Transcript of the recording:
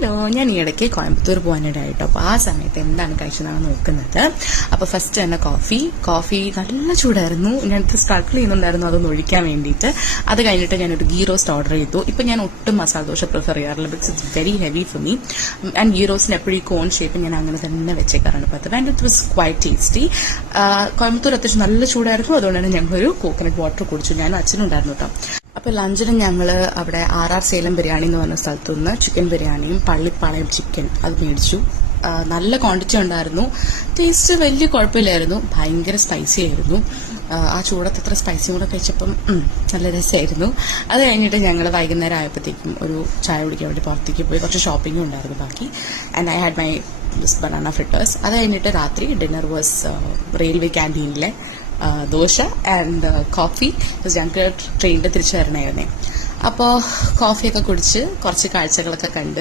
Hello, ഞാൻ ഈ ഇടയ്ക്ക് കോയമ്പത്തൂർ പോകാനിടയായിട്ടോ. അപ്പോൾ ആ സമയത്ത് എന്താണ് കഴിച്ചതാണ് നോക്കുന്നത്. അപ്പോൾ ഫസ്റ്റ് തന്നെ കോഫി നല്ല ചൂടായിരുന്നു. ഞാനിത് സ്ട്രഗിൾ ചെയ്യുന്നുണ്ടായിരുന്നു അതൊന്ന് ഒഴിക്കാൻ വേണ്ടിയിട്ട്. അത് കഴിഞ്ഞിട്ട് ഞാനൊരു ഗീ റോസ്റ്റ് ഓർഡർ ചെയ്തു. ഇപ്പം ഞാൻ ഒട്ടും മസാല ദോശ പ്രിഫർ ചെയ്യാറില്ല, because it's very heavy for me. And ghee റോസ്റ്റിന് എപ്പോഴും ഈ കോൺ ഷേപ്പ് ഞാൻ അങ്ങനെ തന്നെ വെച്ചേക്കാറാണ് പതിവ്. And it was quite tasty. Coimbatore അത്യാവശ്യം നല്ല ചൂടായിരുന്നു, അതുകൊണ്ടാണ് ഞങ്ങളൊരു കോക്കനട്ട് വാട്ടർ കുടിച്ചു. ഞാനും അച്ഛനും ഉണ്ടായിരുന്നു കേട്ടോ. അപ്പോൾ ലഞ്ചിന് ഞങ്ങൾ അവിടെ RR സേലം ബിരിയാണി എന്ന് പറഞ്ഞ സ്ഥലത്തു നിന്ന് ചിക്കൻ ബിരിയാണിയും പള്ളിപ്പാളയം ചിക്കൻ അത് മേടിച്ചു. നല്ല ക്വാണ്ടിറ്റി ഉണ്ടായിരുന്നു. ടേസ്റ്റ് വലിയ കുഴപ്പമില്ലായിരുന്നു, ഭയങ്കര സ്പൈസി ആയിരുന്നു. ആ ചൂടത്ത് അത്ര സ്പൈസിയും കൂടെ കഴിച്ചപ്പം നല്ല രസമായിരുന്നു. അത് കഴിഞ്ഞിട്ട് ഞങ്ങൾ വൈകുന്നേരം ആയപ്പോഴത്തേക്കും ഒരു ചായ കുടിക്കാൻ വേണ്ടി പുറത്തേക്ക് പോയി. കുറച്ച് ഷോപ്പിംഗും ഉണ്ടായിരുന്നു ബാക്കി. And I had my banana fritters. അത് കഴിഞ്ഞിട്ട് രാത്രി ഡിന്നർ വാസ് റെയിൽവേ ക്യാൻറ്റീനിലെ ദോശ ആൻഡ് കോഫി. ഞങ്ങൾക്ക് ട്രെയിനിൽ തിരിച്ചു വരണമായിരുന്നേ. അപ്പോൾ കോഫിയൊക്കെ കുടിച്ച് കുറച്ച് കാഴ്ചകളൊക്കെ കണ്ട്